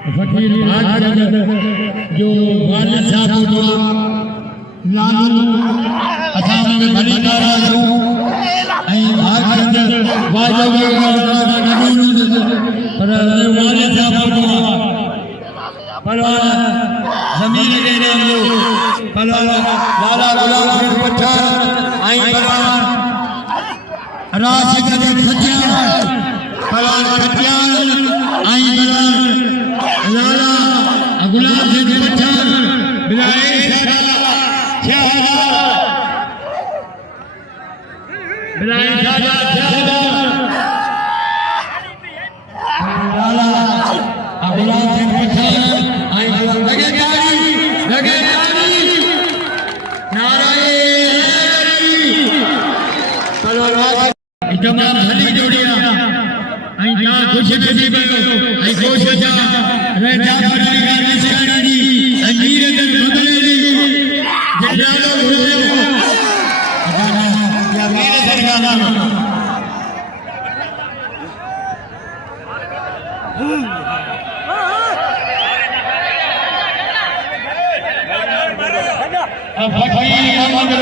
फकीर भागचंद जो वालिद साहब हुआ लालू असां में भली नाराज़ हूं ऐं भागचंद वाजब पर वालिद साहब हुआ पर ज़मीन के नाम जो पर लाला गुलाम सिंह पठान ऐं पर राशिद खटियार फलान खटियार ऐं लाला गुलाम सिंह पठान बिलाए बिलाए लाला गुलाम सिंह पठान ऐं लगे नाराए तमाम भली जोड़िया ऐं जा खुश नसीब ऐं कोशिश रहता पढ़ाई का निशानी ऐं मीर दर बदले जनालो हुयो या मीर सरगाना अब फकीर